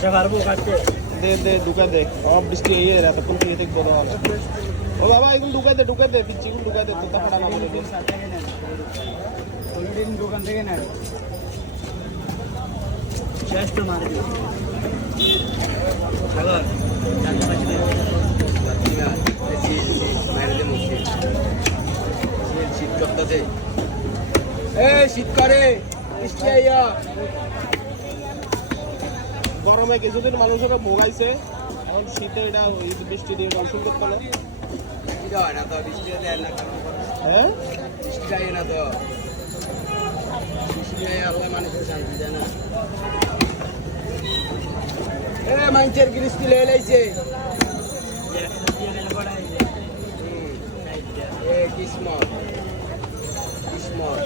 দে দে ঢুকা দে বৃষ্টি এই এতক্ষণ থেকে দেখবো ও বাবা এগুলো ঢুকাই দে পিচ্ছি এগুলো ঢুকাই দে তোতা ফাটা না করে দে দোকান থেকে না চেষ্ট মার দিও সাগর শীত করতেছে শীত করে বৃষ্টি আইয়া গরমে কিছুদিন মানুষেরা ভোগাইছে এখন শীতে এটা বৃষ্টি দিয়ে মৌসুম করতে না হয় না তো বৃষ্টি দেয় না হ্যাঁ বৃষ্টি আই না তো বৃষ্টি আই আল্লাহ মানুষের শান্তি দেয় না মানুষের বৃষ্টি লেগে লাইছে কিসমত কিসমত